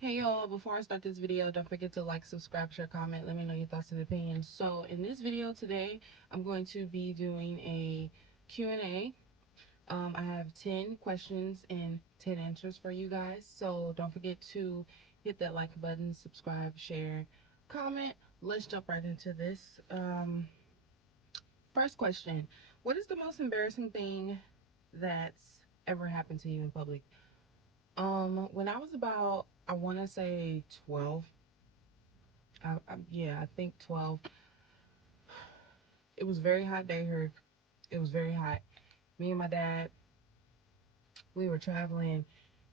Hey y'all, before I start this video, don't forget to like, subscribe, share, comment, let me know your thoughts and opinions. So in this video today, I'm going to be doing a Q&A. I have 10 questions and 10 answers for you guys. So don't forget to hit that like button, subscribe, share, comment. Let's jump right into this. First question, what is the most embarrassing thing that's ever happened to you in public? When I was about, I want to say 12. Yeah, I think 12. It was a very hot day here. It was very hot. Me and my dad, we were traveling.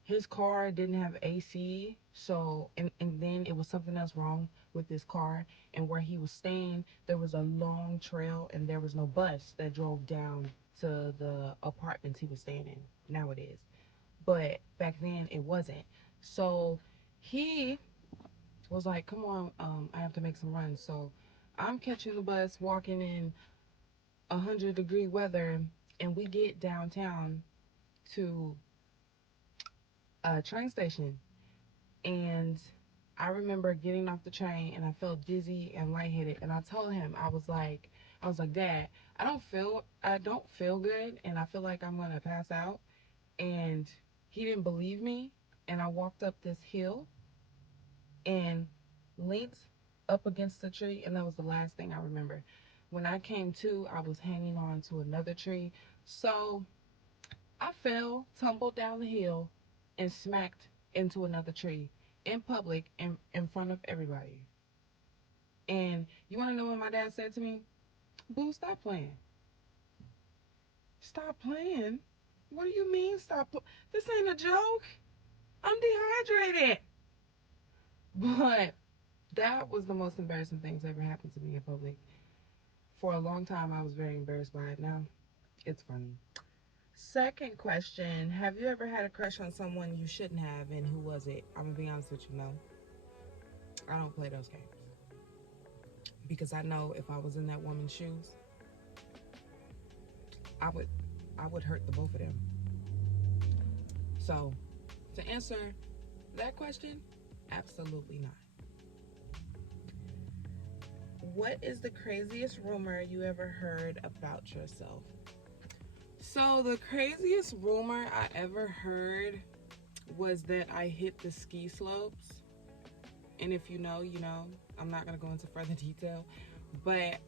His car didn't have AC, so and then it was something else wrong with this car. And where he was staying, there was a long trail, and there was no bus that drove down to the apartments he was staying in. Now it is, but back then it wasn't. So he was like, "Come on, I have to make some runs." So I'm catching the bus, walking in 100-degree weather, and we get downtown to a train station. And I remember getting off the train, and I felt dizzy and lightheaded. And I told him, I was like, Dad, I don't feel good, and I feel like I'm gonna pass out. And he didn't believe me. And I walked up this hill and leaned up against the tree, and that was the last thing I remember. When I came to, I was hanging on to another tree. So I fell, tumbled down the hill, and smacked into another tree in public in front of everybody. And you want to know what my dad said to me? Boo, stop playing. Stop playing? What do you mean stop? This ain't a joke. I'm dehydrated. But that was the most embarrassing thing that's ever happened to me in public. For a long time, I was very embarrassed by it. Now, it's funny. Second question, have you ever had a crush on someone you shouldn't have, and who was it? I'm gonna be honest with you, no. I don't play those games. Because I know if I was in that woman's shoes, I would I would hurt the both of them. So, to answer that question, absolutely not. What is the craziest rumor you ever heard about yourself? So, the craziest rumor I ever heard was that I hit the ski slopes. And if you know, you know. I'm not going to go into further detail. But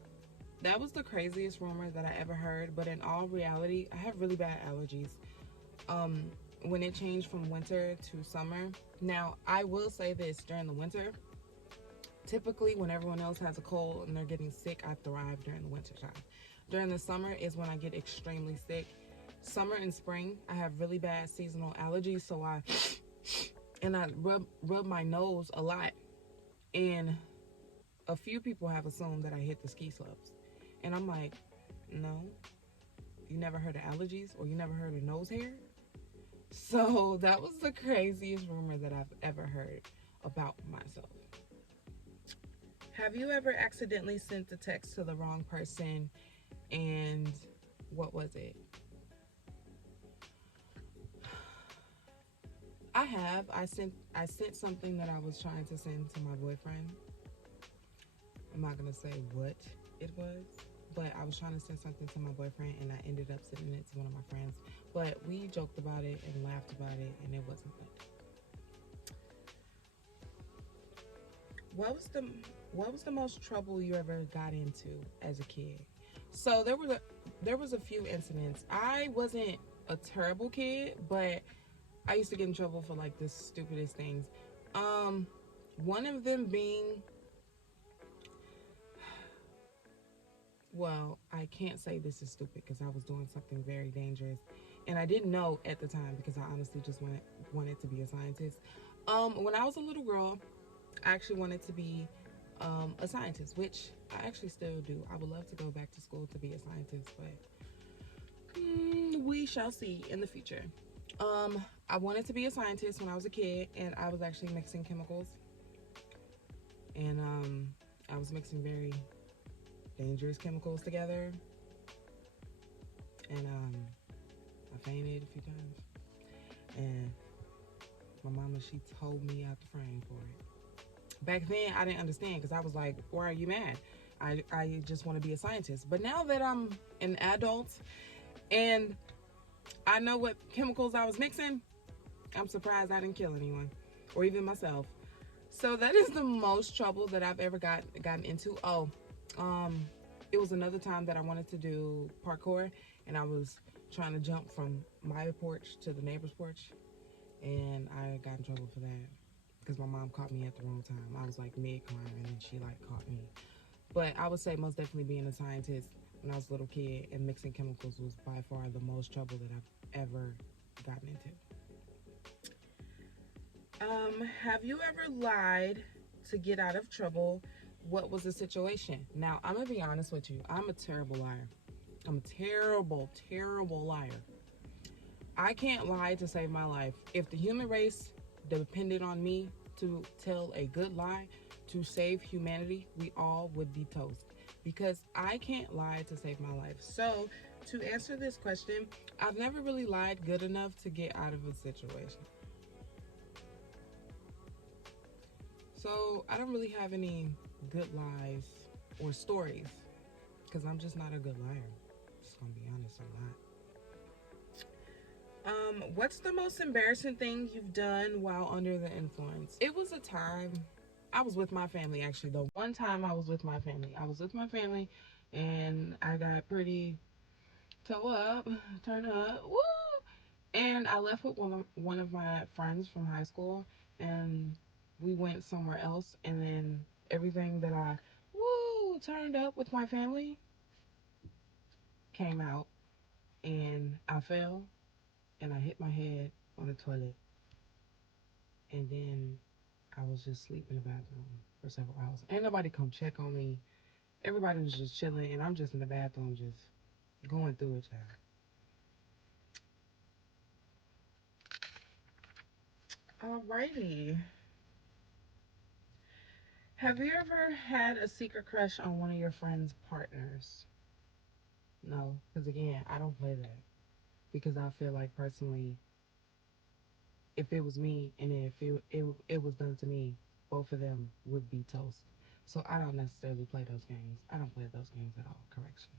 that was the craziest rumor that I ever heard. But in all reality, I have really bad allergies. When it changed from winter to summer. Now, I will say this, during the winter, typically when everyone else has a cold and they're getting sick, I thrive during the winter time. During the summer is when I get extremely sick. Summer and spring, I have really bad seasonal allergies, so I rub my nose a lot. And a few people have assumed that I hit the ski slopes. And I'm like, no, you never heard of allergies, or you never heard of nose hair? So that was the craziest rumor that I've ever heard about myself. Have you ever accidentally sent a text to the wrong person, and what was it? I have. I sent something that I was trying to send to my boyfriend. I'm not gonna say what it was, but I was trying to send something to my boyfriend, and I ended up sending it to one of my friends. But we joked about it and laughed about it, and it wasn't good. What was the what was the most trouble you ever got into as a kid? So there was a few incidents. I wasn't a terrible kid, but I used to get in trouble for like the stupidest things. Um, One of them being, well, I can't say this is stupid because I was doing something very dangerous, and I didn't know at the time because I honestly just wanted to be a scientist. When I was a little girl, I actually wanted to be a scientist, which I actually still do. I would love to go back to school to be a scientist, but we shall see in the future. I wanted to be a scientist when I was a kid, and I was actually mixing chemicals, and I was mixing very dangerous chemicals together, and I fainted a few times, and My mama, she told me out the frame for it. Back then, I didn't understand because I was like, why are you mad? I just want to be a scientist. But now that I'm an adult and I know what chemicals I was mixing, I'm surprised I didn't kill anyone or even myself. So that is the most trouble that I've ever gotten into. Oh, um, it was another time that I wanted to do parkour and I was trying to jump from my porch to the neighbor's porch, and I got in trouble for that because my mom caught me at the wrong time. I was like mid climbing and she like caught me. But I would say most definitely being a scientist when I was a little kid and mixing chemicals was by far the most trouble that I've ever gotten into. Have you ever lied to get out of trouble? What was the situation? Now, I'm gonna be honest with you. I'm a terrible liar. I'm a terrible, terrible liar. I can't lie to save my life. If the human race depended on me to tell a good lie to save humanity, we all would be toast. Because I can't lie to save my life. So, to answer this question, I've never really lied good enough to get out of a situation. So I don't really have any good lies or stories because I'm just not a good liar. Just gonna be honest, I'm not. What's the most embarrassing thing you've done while under the influence? It was a time I was with my family actually. The one time I was with my family, and I got pretty toe up, turn up, woo! And I left with one of my friends from high school, and we went somewhere else. And then everything that I turned up with my family came out, and I fell and I hit my head on the toilet, and then I was just sleeping in the bathroom for several hours. Ain't nobody come check on me. Everybody was just chilling, and I'm just in the bathroom, just going through it, child. Alrighty. Have you ever had a secret crush on one of your friends' partners? No, because again, I don't play that. Because I feel like personally, if it was me and if it was done to me, both of them would be toast. So I don't necessarily play those games. I don't play those games at all. Correction.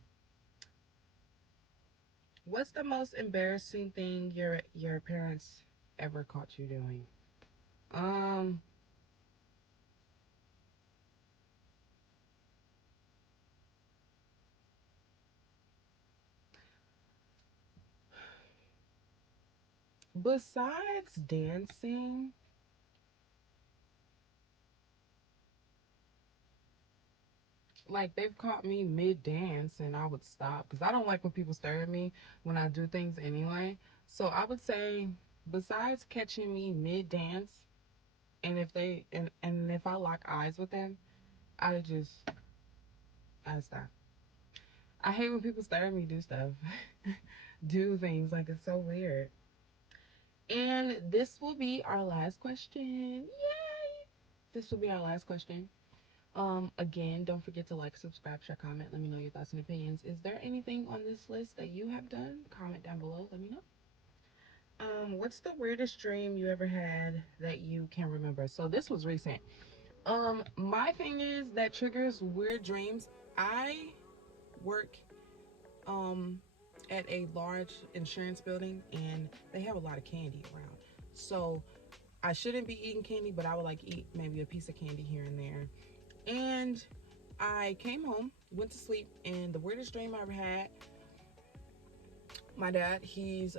What's the most embarrassing thing your parents ever caught you doing? Um, Besides dancing, like they've caught me mid dance and I would stop because I don't like when people stare at me when I do things anyway. So I would say, besides catching me mid dance, and if I lock eyes with them, I just I stop. I hate when people stare at me do stuff, do things like it's so weird. And this will be our last question. Yay! This will be our last question. Again, don't forget to like, subscribe, share, comment. Let me know your thoughts and opinions. Is there anything on this list that you have done? Comment down below. Let me know. What's the weirdest dream you ever had that you can remember? So this was recent. My thing is that triggers weird dreams. I work um at a large insurance building and they have a lot of candy around. So I shouldn't be eating candy, but I would like eat maybe a piece of candy here and there. And I came home, went to sleep, and the weirdest dream I ever had, my dad, he's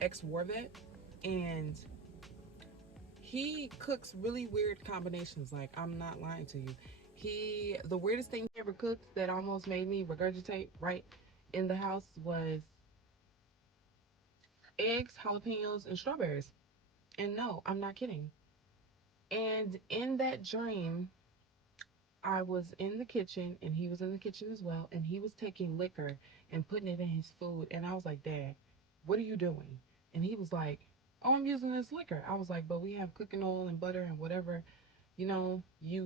ex-war vet, and he cooks really weird combinations. Like, I'm not lying to you. The weirdest thing he ever cooked that almost made me regurgitate right in the house was eggs, jalapenos, and strawberries. And no, I'm not kidding. And in that dream, I was in the kitchen and he was in the kitchen as well, and he was taking liquor and putting it in his food. And I was like, Dad, what are you doing? And he was like, Oh, I'm using this liquor. I was like, But we have cooking oil and butter and whatever, you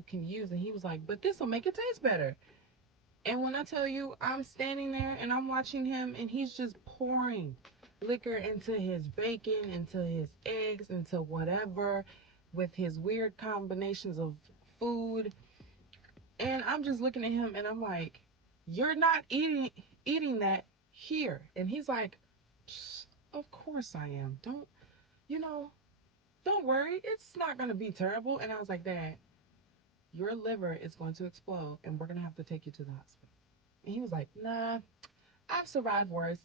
can use. And he was like, But this will make it taste better. And when I tell you, I'm standing there and I'm watching him and he's just pouring. liquor into his bacon, into his eggs, into whatever, with his weird combinations of food. And I'm just looking at him and I'm like, "You're not eating that here." And he's like, "Of course I am. Don't, you know, don't worry. It's not going to be terrible." And I was like, "Dad, your liver is going to explode and we're going to have to take you to the hospital." And he was like, "Nah, I've survived worse."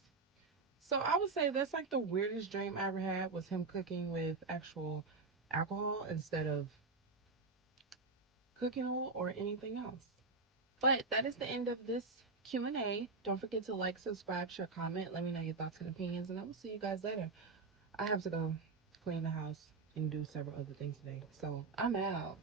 So I would say that's like the weirdest dream I ever had, was him cooking with actual alcohol instead of cooking oil or anything else. But that is the end of this Q&A. Don't forget to like, subscribe, share, comment. Let me know your thoughts and opinions, and I will see you guys later. I have to go clean the house and do several other things today. So I'm out.